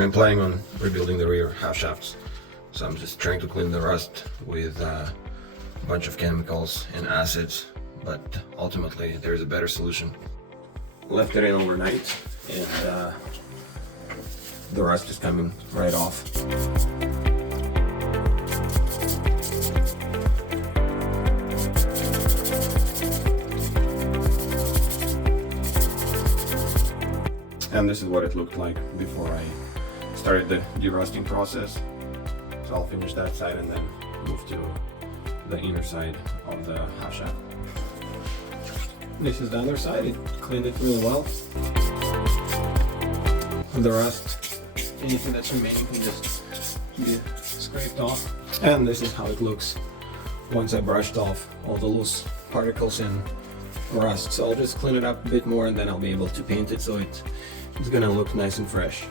I'm planning on rebuilding the rear half shafts, so I'm just trying to clean the rust with a bunch of chemicals and acids, but ultimately there's a better solution. Left it in overnight and the rust is coming right off. And this is what it looked like before I started the derusting process. So I'll finish that side and then move to the inner side of the half shaft. This is the other side. It cleaned it really well. The rust, anything that's remaining can just be scraped off. And this is how it looks once I brushed off all the loose particles and rust. So I'll just clean it up a bit more and then I'll be able to paint it so it's gonna look nice and fresh.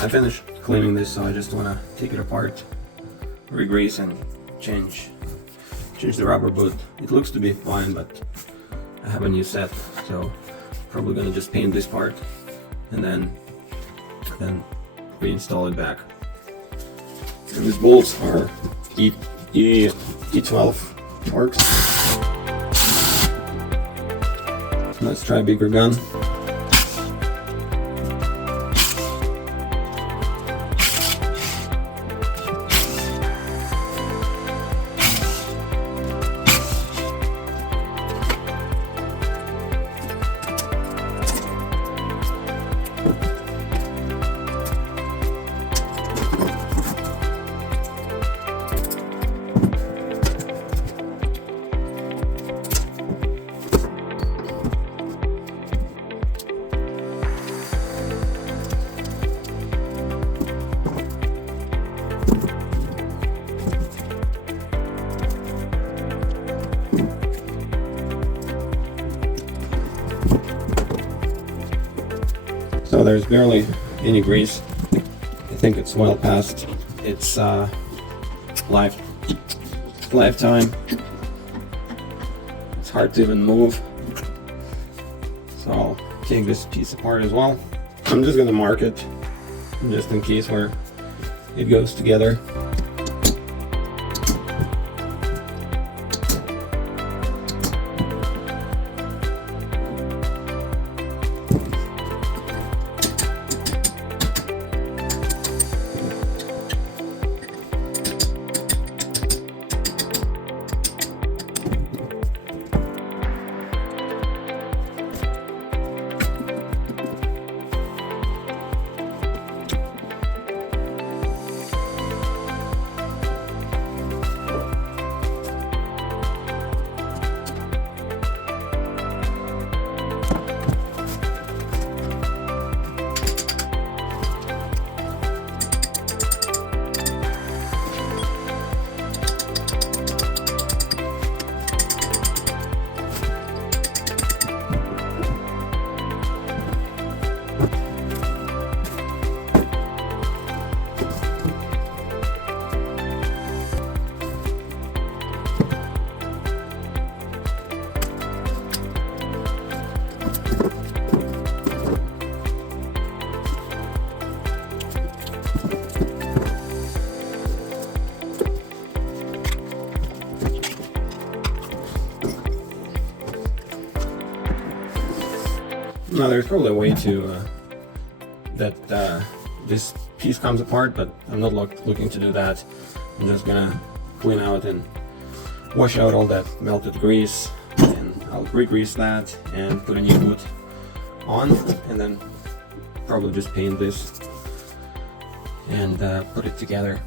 I finished cleaning this, so I just wanna take it apart, re-grease and change the rubber boot. It looks to be fine, but I have a new set, so probably gonna just paint this part and then reinstall it back. And these bolts are E12 Torx. Let's try a bigger gun. So there's barely any grease. I think it's well past its lifetime. It's hard to even move. So I'll take this piece apart as well. I'm just gonna mark it just in case where it goes together. Now there's probably a way to that this piece comes apart, but I'm not looking to do that. I'm just gonna clean out and wash out all that melted grease, and I'll re-grease that and put a new boot on, and then probably just paint this and put it together.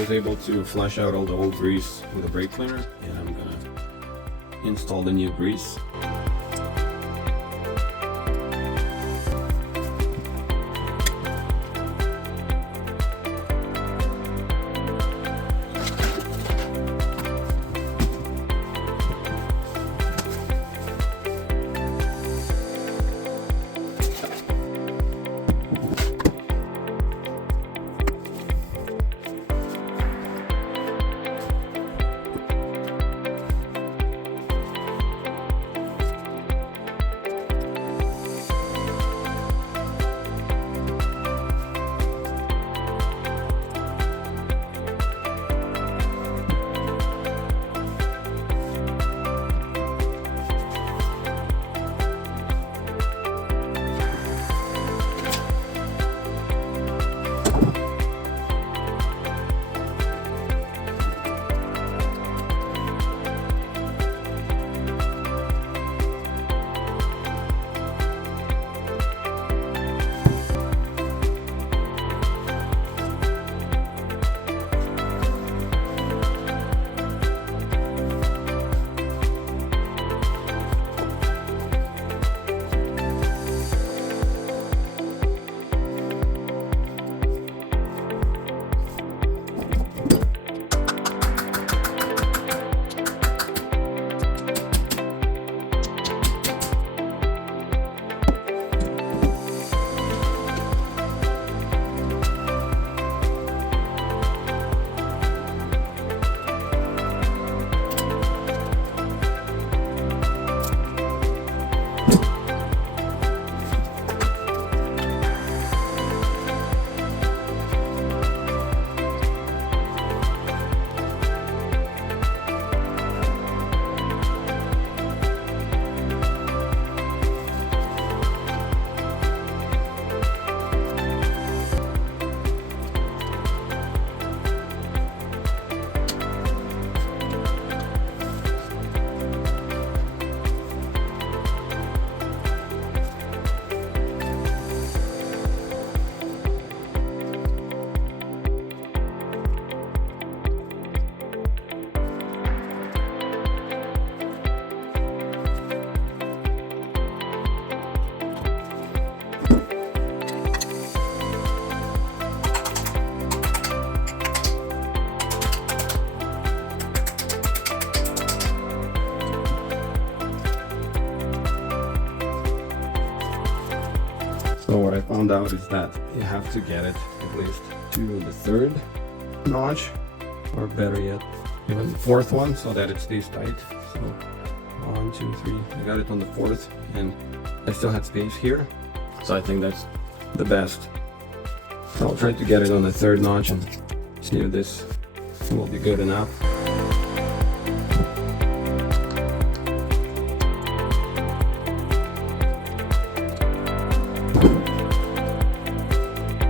was able to flush out all the old grease with a brake cleaner, and I'm gonna install the new grease. So what I found out is that you have to get it at least to the third notch, or better yet, even the fourth one, so that it stays tight. So 1, 2, 3, I got it on the fourth, and I still had space here, so I think that's the best. So I'll try to get it on the third notch and see if this will be good enough.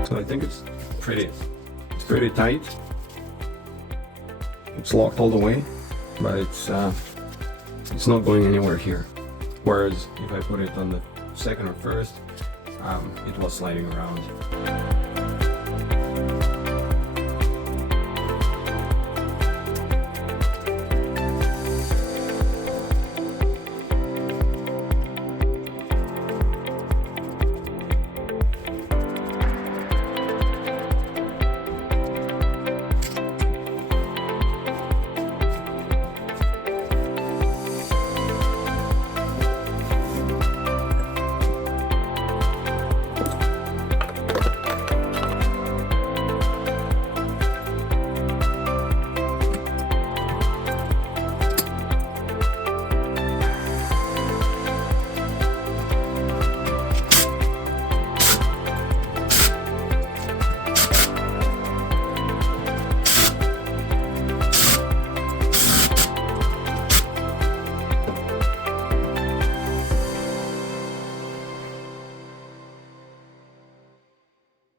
So I think it's pretty tight. It's locked all the way, but it's not going anywhere here. Whereas if I put it on the second or first, it was sliding around.